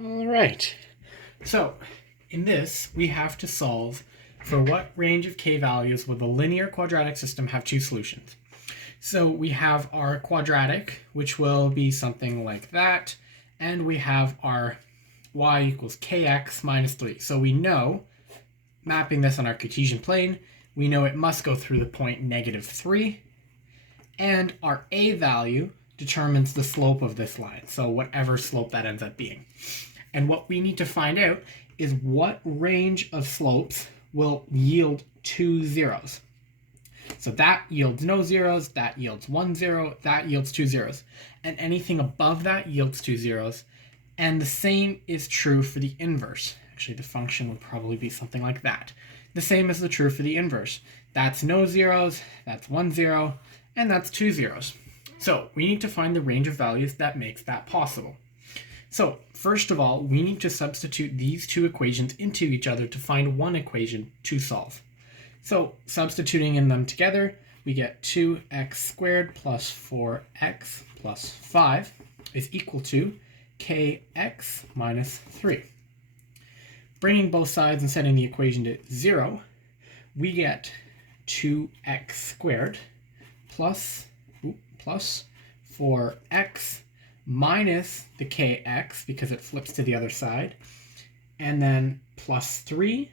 All right. So in this, we have to solve for what range of k values will the linear quadratic system have two solutions. So we have our quadratic, which will be something like that, and we have our y equals kx minus 3. So we know, mapping this on our Cartesian plane, we know it must go through the point -3, and our a value determines the slope of this line, so whatever slope that ends up being. And what we need to find out is what range of slopes will yield 2 zeros. So that yields no zeros, that yields 1 0, that yields 2 zeros. And anything above that yields 2 zeros. And the same is true for the inverse. Actually, the function would probably be something like that. The same is true for the inverse. That's no zeros, that's 1 0, and that's 2 zeros. So we need to find the range of values that makes that possible. So first of all, we need to substitute these two equations into each other to find one equation to solve. So substituting in them together, we get 2x squared plus 4x plus 5 is equal to kx minus 3. Bringing both sides and setting the equation to 0, we get 2x squared plus 4x minus the kx, because it flips to the other side, and then plus 3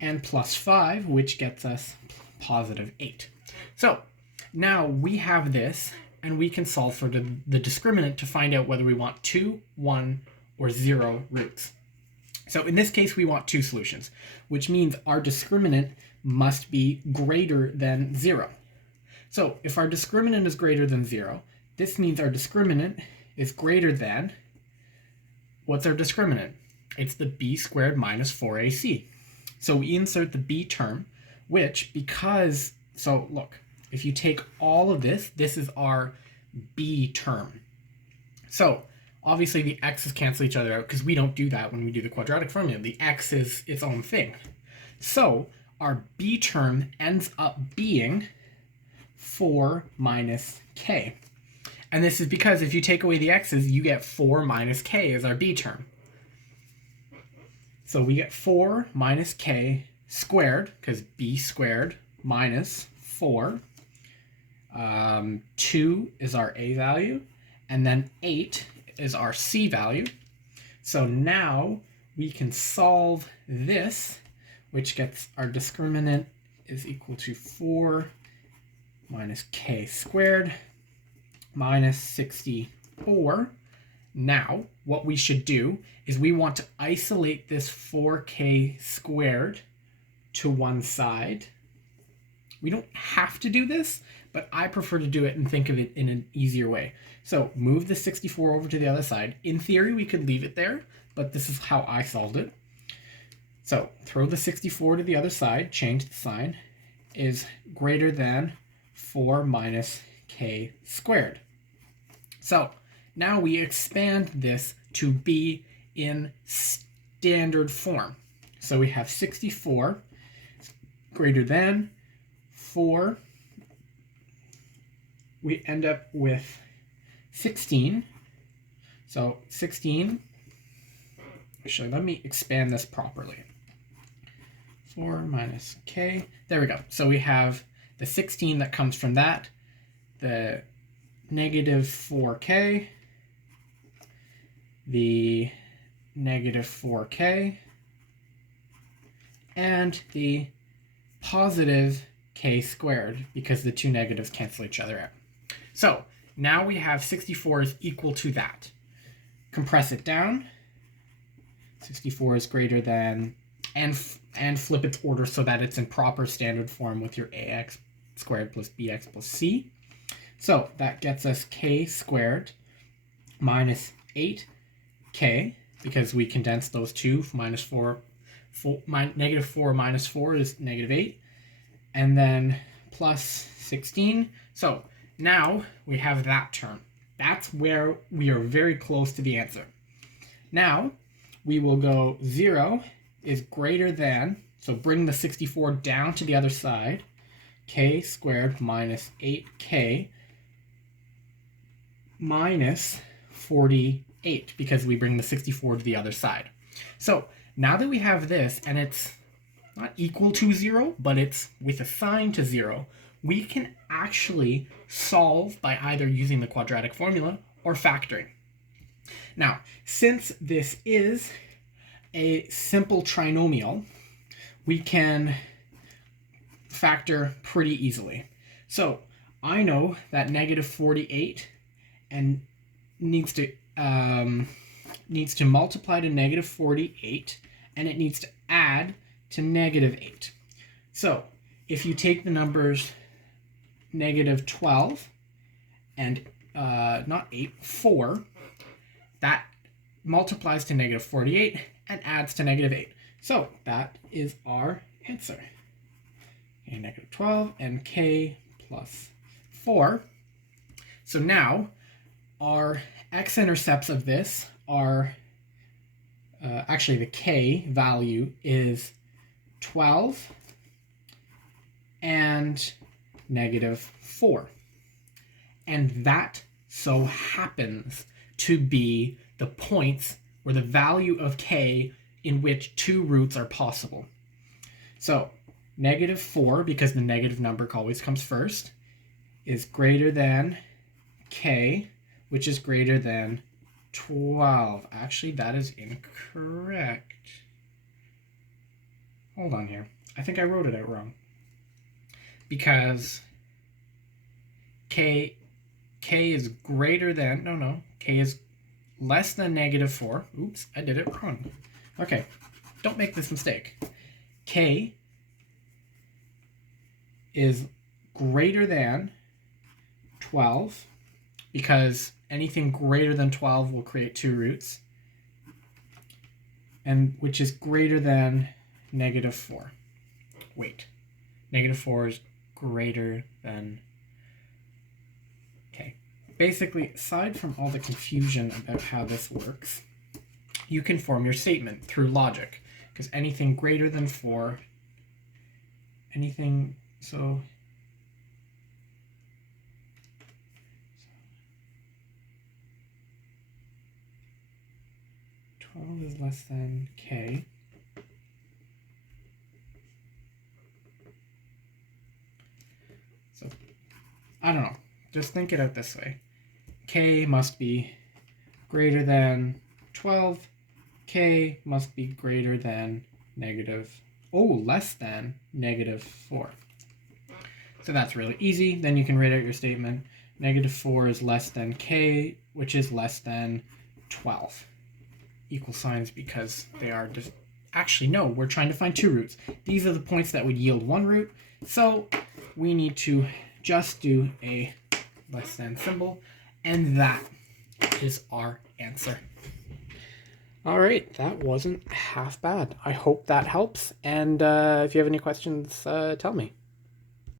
and plus 5, which gets us positive 8. So now we have this, and we can solve for the discriminant to find out whether we want 2, 1, or 0 roots. So in this case, we want two solutions, which means our discriminant must be greater than 0. So if our discriminant is greater than 0, this means our discriminant is greater than, what's our discriminant? It's the b squared minus 4ac. So we insert the b term, which so look, if you take all of this, this is our b term. So obviously the x's cancel each other out because we don't do that when we do the quadratic formula. The x is its own thing. So our b term ends up being 4 minus k. And this is because if you take away the x's, you get 4 minus k as our b term. So we get 4 minus k squared, because b squared minus 4. 2 is our a value, and then 8 is our c value. So now we can solve this, which gets our discriminant is equal to 4 minus k squared minus 64. Now, what we should do is we want to isolate this 4k squared to one side. We don't have to do this, but I prefer to do it and think of it in an easier way. So move the 64 over to the other side. In theory, we could leave it there, but this is how I solved it. So throw the 64 to the other side, change the sign, is greater than 4 minus k squared. So now we expand this to be in standard form. So we have 64 greater than 4. We end up with 16. So 16, actually let me expand this properly. 4 minus k, there we go. So we have the 16 that comes from that, the negative 4k, the negative 4k, and the positive k squared, because the two negatives cancel each other out. So now we have 64 is equal to that. Compress it down. 64 is greater than, and flip its order so that it's in proper standard form with your ax squared plus bx plus c. So that gets us k squared minus 8k, because we condensed those two, negative 4 minus 4 is negative 8, and then plus 16. So now we have that term. That's where we are very close to the answer. Now we will go 0 is greater than, so bring the 64 down to the other side, k squared minus 8k minus 42. 8 because we bring the 64 to the other side. So now that we have this, and it's not equal to 0, but it's with a sign to 0, we can actually solve by either using the quadratic formula or factoring. Now, since this is a simple trinomial, we can factor pretty easily. So I know that negative 48 and needs to multiply to negative 48, and it needs to add to negative 8. So if you take the numbers negative 12 and not 8, 4, that multiplies to negative 48 and adds to negative 8. So that is our answer. Okay, negative 12 and k plus 4. So now our x-intercepts of this are, actually the k value is 12 and negative 4. And that so happens to be the points where the value of k in which two roots are possible. So negative 4, because the negative number always comes first, is greater than k, which is greater than 12. Actually, that is incorrect. Hold on here. I think I wrote it out wrong. Because k is greater than, k is less than negative 4. Oops, I did it wrong. Okay, don't make this mistake. K is greater than 12, because anything greater than 12 will create two roots, and which is greater than negative 4. Wait, negative 4 is greater than... Okay, basically, aside from all the confusion about how this works, you can form your statement through logic, because anything greater than 4, anything, so 12 is less than k. So, I don't know. Just think it out this way. K must be greater than 12. K must be greater than less than negative 4. So that's really easy. Then you can write out your statement. Negative 4 is less than k, which is less than 12. Equal signs because they are just... Actually, no, we're trying to find two roots. These are the points that would yield one root. So we need to just do a less than symbol. And that is our answer. All right, that wasn't half bad. I hope that helps. And if you have any questions, tell me.